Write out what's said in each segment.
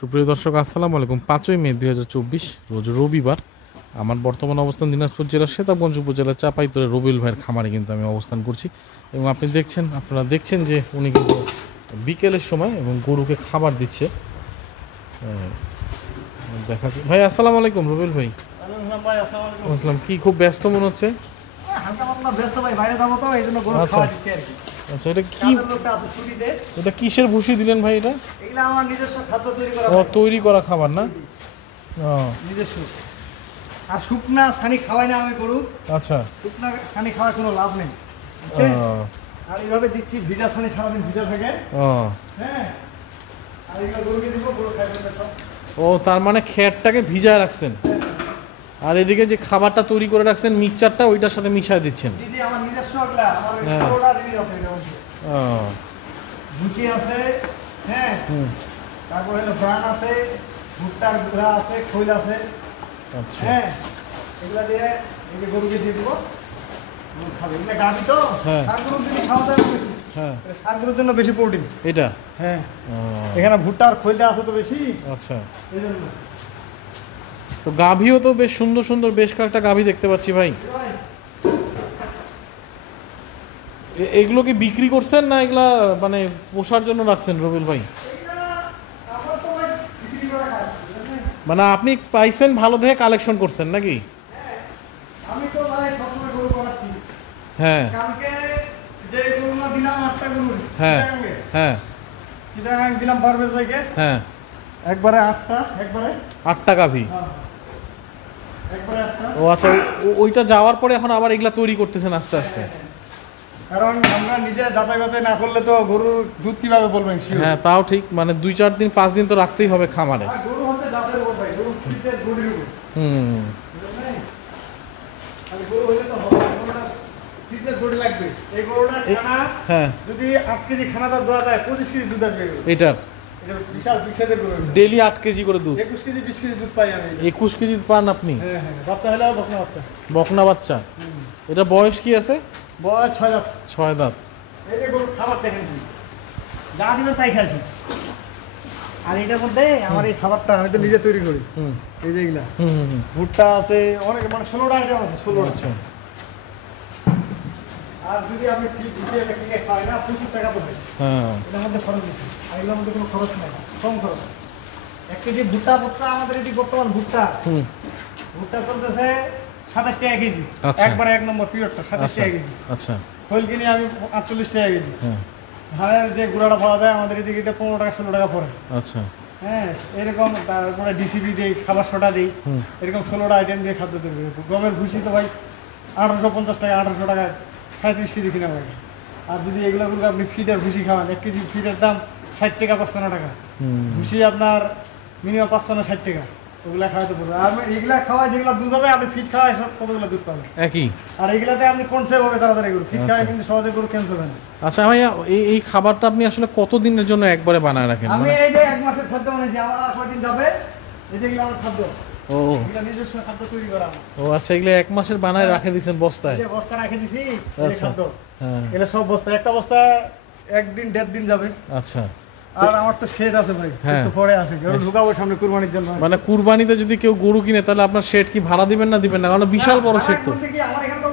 সুপ্রিয় দর্শক আসসালামু আলাইকুম। 5ই মে 2024 রোজ রবিবার। আমার বর্তমান অবস্থান দিনাজপুর জেলার সেতাবগঞ্জ উপজেলার চাপাইতরে রবিউল ভাইয়ের খামারে কিন্তু আমি অবস্থান করছি এবং আপনারা দেখছেন যে উনি কিন্তু বিকেলের সময় এবং গরুকে খাবার দিচ্ছে। দেখাচ্ছি ভাই। আসসালামু আলাইকুম রবিউল ভাই। আসসালাম। কি খুব ব্যস্ত মনে হচ্ছে? আচ্ছা আচ্ছা, এটা কিসের ভুসি দিলেন ভাই? এটা আমার নিজস্ব খাদ্য তৈরি করা খাবার না? নিজস্ব। আর শুকনা ছানি খাওয়াই না আমি গরু। আচ্ছা, শুকনা ছানি খাওয়ার কোনো লাভ নেই। আর এইভাবে দিচ্ছি ভিজা ছানি, সারাদিন ভিজা থাকে। হ্যাঁ, আর এগুলো গরুকে দিব, গরু খাইবে সব। ও, তার মানে খেরটাকে ভিজায় রাখছেন আর এদিকে যে খাবারটা তৈরি করে রাখছেন মিক্সচারটা ওইটার সাথে মিশায় দিচ্ছেন। দিদি আমার নিজস্ব এগুলা, আমার ষোলোটা জিনিস আছে এটার মধ্যে। ভুসি আছে, হ্যাঁ, তারপর হলো ব্রান আছে, ভুট্টার গুঁড়া আছে, খৈল আছে। আচ্ছা, হ্যাঁ, এগুলা দিয়ে এই যে গরুকে দিয়ে দিব, গরু খাবে। এগুলা গাভী তো, ষাঁড় গরুর জন্য খাওয়া যায় বেশি। হ্যাঁ, ষাঁড় গরুর জন্য বেশি প্রোটিন এটা। হ্যাঁ, এখানে ভুট্টার খৈলটা আছে তো বেশি। আচ্ছা, এই জন্য। তো গাভীও তো বেশ সুন্দর সুন্দর বেশ কয়েকটা গাভী দেখতে পাচ্ছি ভাই। এগুলো কি বিক্রি করছেন না এগুলা মানে পোষার জন্য রাখছেন রবিউল ভাই? মানে আপনি পাইছেন ভালো দেখে কালেকশন করছেন নাকি? আমি তো ভাই সবসময় গরু করাচ্ছি। হ্যাঁ, কালকে যে গরুগুলো দিলাম 8টা গরু। হ্যাঁ হ্যাঁ, চিটাগাং দিলাম পারভেজ ভাইকে। হ্যাঁ, একবারে 8টা, একবারে 8টা গাভী। একবারে 8টা। ও আচ্ছা, ওইটা যাওয়ার পরে এখন আবার এগুলা তৈরি করতেছেন আস্তে আস্তে। কারণ আমরা নিজে যাচাই বাছাই না করলে তো গরুর দুধ কিভাবে বলবেন? হ্যাঁ, তাও ঠিক। মানে 2-4 দিন 5 দিন তো রাখতেই হবে খামারে। আর গরু হচ্ছে যাচাই করবে, গরু ফিটনেস বডির উপর। আর গরু হলে তো হবে, গরুটা ফিটনেস বডি লাগবে। এই গরুটা খানা, হ্যাঁ, যদি 8 কেজি খানা দাও দেওয়া যায়, 25 কেজি দুধ আসবে। এটার এটা বিশাল বিক্সেদের গরু। ডেলি 8 কেজি করে দুধ। 21 কেজি 20 কেজি দুধ পাই আমি। 21 কেজি পান আপনি? হ্যাঁ হ্যাঁ, বাচ্চা হলে বকনা বাচ্চা। বকনা বাচ্চা। এটা বয়স কি আছে? বয়স 6 দাঁত। 6 দাঁত। এই যে গরুর খাবার দেখেন, যা দিবেন তাই খাইছি। আর এটার মধ্যে আমার এই খাবারটা আমি তো নিজে তৈরি করি। এই যে এগুলা ভুট্টা আছে, অনেক, মানে 16টা আইটেম আছে। 16টা। আচ্ছা, আর যদি আপনি ফিট বুঝিয়ে কিনে খাই না, 25 টাকা পড়বে। হ্যাঁ, এটার মধ্যে খরচ বেশি, আর এগুলোর মধ্যে কোনো খরচ নাই, কম খরচ। 1 কেজি ভুট্টা আমাদের এদিকে বর্তমান ভুট্টা চলতেছে 27 টাকা কেজি। আচ্ছা, একবারে 1 নম্বর পিরিয়ডটা 27 টাকা কেজি। আচ্ছা, খোল কিনি আমি 48 টাকা কেজি। হ্যাঁ, ধানের যে গুঁড়াটা পাওয়া যায় আমাদের এদিকে, এটা 15 টাকা 16 টাকা পড়ে। আচ্ছা, হ্যাঁ, এরকম। তারপরে ডিসিবি দিই, খাবার সোডা দিই, এরকম 16টা আইটেম দিয়ে খাদ্য তৈরি করি। গমের ভুসি তো ভাই 1850 টাকা, 1800 টাকা 37 কেজি কিনা লাগে। আর যদি এগুলো আপনি ফিডের ভুসি খাওয়ান, 1 কেজি ফিডের দাম 60 টাকা 55 টাকা। ভুসি আপনার মিনিমাম 55-60 টাকা। ওগুলা খাওয়াতে পড়বে। আর এগুলা খাওয়াই, যেগুলো দুধ হবে, আপনি ফিট খাওয়াই কতগুলো দুধ পাবেন একই। আর এগুলাতে আপনি কনসেপ্ট হবে তাড়াতাড়ি গরু। ফিট খাওয়াই কিন্তু সহজে গরু ক্যান্সার হবে না। আচ্ছা ভাইয়া, এই খাবারটা আপনি আসলে কতদিনের জন্য একবারে বানায় রাখেন? আমি এই যে 1 মাসের খাদ্য বানাইছি, আমার আর কয়দিন যাবে। এই যে এগুলো আমার খাদ্য। ও, এগুলো নিজস্ব খাদ্য তৈরি করা। ও আচ্ছা, এগুলো 1 মাসের বানায় রাখে দিয়েছেন বস্তায়? এই যে বস্তা রেখে দিছি, এই আচ্ছা, খাদ্য। হ্যাঁ, এগুলো সব বস্তা, একটা বস্তা 1 দিন 1.5 দিন যাবে। আচ্ছা। আর আমার তো শেড আছে ভাই, হ্যাঁ, তো পরে আছে, গরু ঢুকাবো সামনে কুরবানির জন্য। মানে কুরবানিতে যদি কেউ গরু কিনে তাহলে আপনার শেড কি ভাড়া দিবেন না দিবেন না? কারণ বিশাল বড় শেড তো। আমার এখানে তো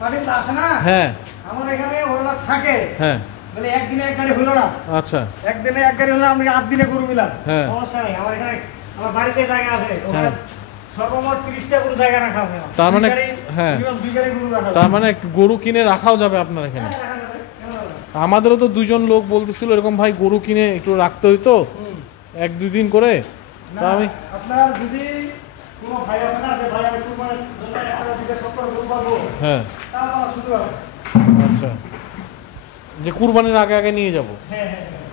পাটিল আসে না। হ্যাঁ, আমার এখানে ওরা থাকে। হ্যাঁ, বলে একদিনে এক গাড়ি হলো না। আচ্ছা, একদিনে এক গাড়ি হলো, আমি 8 দিনে গরু মিলাম, হ্যাঁ, সমস্যা নেই। আমার এখানে আমার বাড়িতে জায়গা আছে, ওখানে সর্বমোট 30টা গরু জায়গা রাখা আছে। তার মানে, হ্যাঁ, 2 গাড়ি গরু রাখা তার মানে গরু কিনে রাখাও যাবে আপনার এখানে? আমাদেরও তো 2জন লোক বলতেছিল এরকম, ভাই গরু কিনে একটু রাখতে হইতো 1-2 দিন করে। তা আমি, আপনার যদি কোনো ভাই আছে না, যে ভাই আমি কুরবানির জন্য একটা দিকে 70 গরু পাবো, হ্যাঁ, তা আমার শুধু আছে। আচ্ছা, যে কুরবানির আগে আগে নিয়ে যাব। হ্যাঁ হ্যাঁ হ্যাঁ,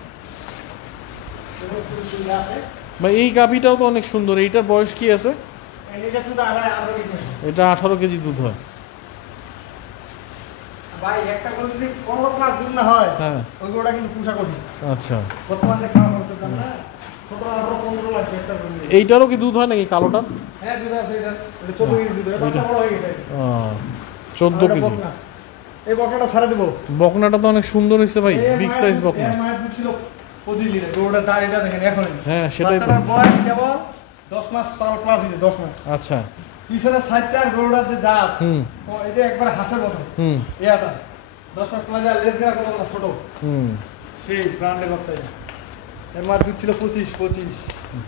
শুধু আছে। ভাই এই গাভীটাও তো অনেক সুন্দর। এইটার বয়স কি আছে? এটা শুধু আরো কিছু। এটা 18 কেজি দুধ হয়। ভাই একটা গরু যদি 15 প্লাস দুধ না হয়, হ্যাঁ, ওই গরুটা কিন্তু পুষা কঠিন। আচ্ছা। বর্তমানে যে খাওয়া করতে দাম না 17 18 15 লাখ একটা গরু। এইটারও কি দুধ হয় নাকি কালোটার? হ্যাঁ, দুধ আছে। এটা 14 কেজি দুধ, এটা বাচ্চা বড় হয়ে গেছে। 14 কেজি। এই বকনাটা ছাড়া দেব। বকনাটা তো অনেক সুন্দর হয়েছে ভাই, বিগ সাইজ বকনা। মায়ের দুধ ছিল 25 লিটার গরুটার দাঁড়িটা দেখেন এখনই। হ্যাঁ সেটাই তো। বাচ্চাটার বয়স কেবল 10 মাস পাল ক্লাস হয়েছে, 10 মাস। আচ্ছা পিছনে সাইডটার গরুটার যে জাত, হুম ও এটা একবার হাঁসের মতো হুম ইয়াটা 10 মাস প্লাস, আর লেজ গেরা কত ছোট, হুম। সেই ব্র্যান্ডের বাচ্চা এটা। এর মার দুধ ছিল 25।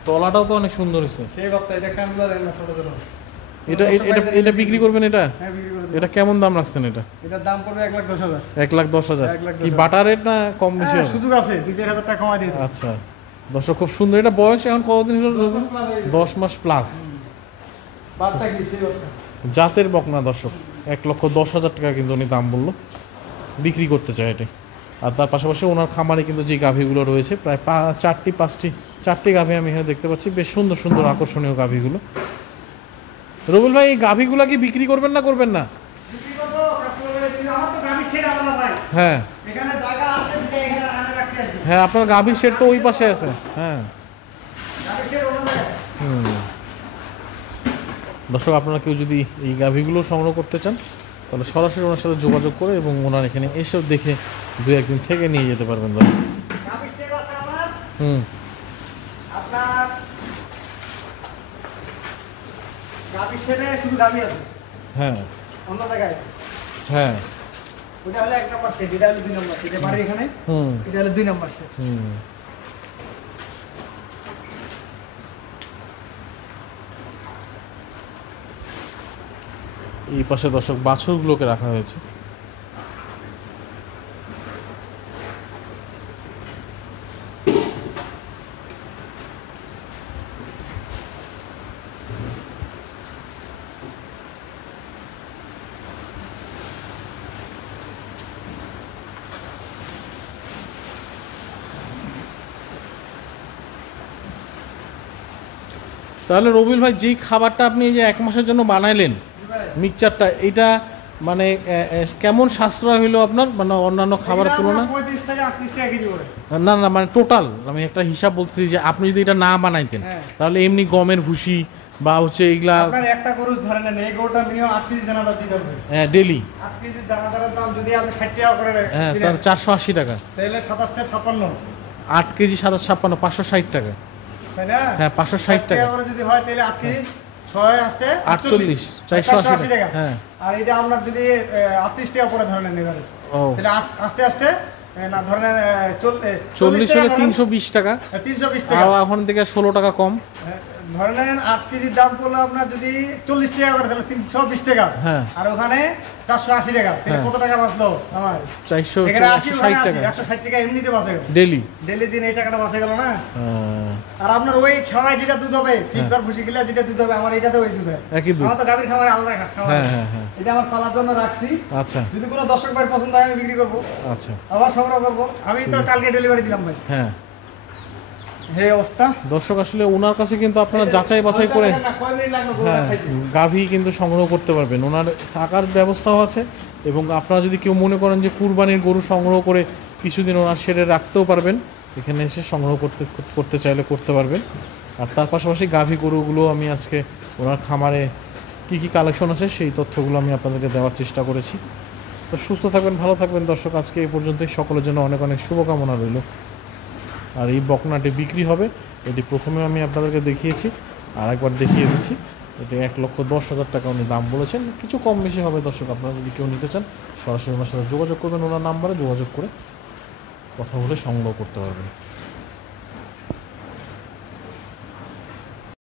তলাটাও তো অনেক সুন্দর হয়েছে। সেই বাচ্চা, এটা কানগুলো দেখেন না ছোট ছোট। এটা এটা এটা বিক্রি করবেন এটা? হ্যাঁ বিক্রি করে দেব। এটা কেমন দাম রাখছেন এটা? এটার দাম পড়বে 1,10,000। 1,10,000 1,10,000 কি বাটার রেট না কম বেশি হ্যাঁ, হবে? সুযোগ আছে, 2-4,000 টাকা কমাই দিয়ে দেব। আচ্ছা দর্শক খুব সুন্দর। এটা বয়স এখন কতদিন হলো? 10 মাস plus হয়ে গেছে। 10 মাস প্লাস। বাচ্চা কি সেই বাচ্চা। জাতের বকনা দর্শক, 1,10,000 টাকা কিন্তু উনি দাম বললো, বিক্রি করতে চায় এটা। আর তার পাশাপাশি ওনার খামারে কিন্তু যে গাভীগুলো রয়েছে প্রায় 4টি গাভী আমি এখানে দেখতে পাচ্ছি, বেশ সুন্দর সুন্দর আকর্ষণীয় গাভীগুলো। রবিউল ভাই এই গাভীগুলো কি বিক্রি করবেন না করবেন না? বিক্রি করবো, কাস্টমারের জন্য। আমার তো গাভীর শেড আলাদা ভাই। হ্যাঁ এখানে জায়গা আছে, বিধায় এখানে আনে রাখছি আর কি। হ্যাঁ আপনার গাভীর শেড তো ওই পাশে আছে। হ্যাঁ গাভীর শেড অন্য জায়গায়। হুম। দর্শক আপনারা কেউ যদি এই গাভীগুলো সংগ্রহ করতে চান তাহলে সরাসরি ওনার সাথে যোগাযোগ করে এবং ওনার এখানে এসেও দেখে 2-1 দিন থেকে নিয়ে যেতে পারবেন দর্শক। গাভীর শেড আছে আমার, হুম আপনার গাভীর শেডে শুধু গাভী আছে, হ্যাঁ অন্য জায়গায়। হ্যাঁ ওটা হলো 1 নম্বর শেড, এটা হলো 2 নম্বর শেড। এটা বাড়ি এখানে, হুম এটা হলো 2 নম্বর শেড। হুম। এই পাশে দর্শক বাছুরগুলোকে রাখা হয়েছে। তাহলে রবিউল ভাই যেই খাবারটা আপনি এই যে 1 মাসের জন্য বানাইলেন মিক্সচারটা, এটা মানে কেমন সাশ্রয় হইলো আপনার মানে অন্যান্য খাবারের তুলনা? 35 থেকে 38 টাকা কেজি করে। না না মানে টোটাল আমি একটা হিসাব বলতেছি যে আপনি যদি এটা না বানাইতেন হ্যাঁ। তাহলে এমনি গমের ভুসি বা হচ্ছে এইগুলা আপনার একটা গরু ধরে নেন, এই গরুটা মিনিমাম 8 কেজি দানাদার দিতে হবে। ডেলি 8 কেজি দানাদারের দাম যদি আপনি 60 টাকা করে হ্যাঁ কিনেন, তার 480 টাকা। তাহলে 27 টা 56, 8 কেজি 57 560 টাকা। তাই না? হ্যাঁ 560 টাকা। করে যদি হয় তাহলে 8 কেজি 6 আসতে 48 480 টাকা। হ্যাঁ আর এটা আমরা যদি 38 টাকা করে ধরে নেন এভারেজ, ও তাহলে আস্তে আস্তে না ধরে নেন 40 হলে 320 টাকা 320 আর টাকা। এখন থেকে 16 টাকা কম। ধরে নেন 8 কেজির দাম পড়লো আপনার যদি 40 টাকা করে, তাহলে 320 টাকা। হ্যাঁ আর ওখানে 480 টাকা, তাহলে হ্যাঁ। কত টাকা বাঁচলো আমার? 460 এখানে 80 ওখানে 80, টাকা 160 টাকা এমনিতে বাঁচে গেল। ডেলি। ডেলি দিন এই টাকাটা বাঁচে গেল না? আর আপনার ওই খাওয়ায় যেটা দুধ হবে, ফিডবার ভুসি খেলে যেটা দুধ হবে, আমার এটাতে ওই দুধ হয়। একই দুধ। আমার তো গাভীর খাবার আলাদা খাওয়া। হ্যাঁ হ্যাঁ হ্যাঁ এটা আমার পালার জন্য রাখছি, আচ্ছা যদি কোনো দর্শক ভাই পছন্দ হয় আমি বিক্রি করবো, আচ্ছা আবার সংগ্রহ করবো। আমি তো কালকে ডেলিভারি দিলাম ভাই। হ্যাঁ এই অবস্থা। দর্শক আসলে ওনার কাছে কিন্তু আপনারা যাচাই বাছাই করে কয় মিনিট লাগলো গরুটা হ্যাঁ খাইতে? গাভী কিন্তু সংগ্রহ করতে পারবেন, ওনার থাকার ব্যবস্থাও আছে। এবং আপনারা যদি কেউ মনে করেন যে কুরবানির গরু সংগ্রহ করে কিছুদিন ওনার শেডে রাখতেও পারবেন, এখানে এসে সংগ্রহ করতে চাইলে করতে পারবেন। আর তার পাশাপাশি গাভী গরুগুলো আমি আজকে ওনার খামারে কী কী কালেকশন আছে সেই তথ্যগুলো আমি আপনাদেরকে দেওয়ার চেষ্টা করেছি। তো সুস্থ থাকবেন, ভালো থাকবেন দর্শক। আজকে এই পর্যন্তই, সকলের জন্য অনেক অনেক শুভকামনা রইল। আর এই বকনাটি বিক্রি হবে, এটি প্রথমে আমি আপনাদেরকে দেখিয়েছি, আর একবার দেখিয়ে দিচ্ছি। এটি 1,10,000 টাকা উনি দাম বলেছেন, কিছু কম বেশি হবে দর্শক। আপনারা যদি কেউ নিতে চান সরাসরি ওনার সাথে যোগাযোগ করবেন, ওনার নাম্বারে যোগাযোগ করে কথা বলে সংগ্রহ করতে পারবেন।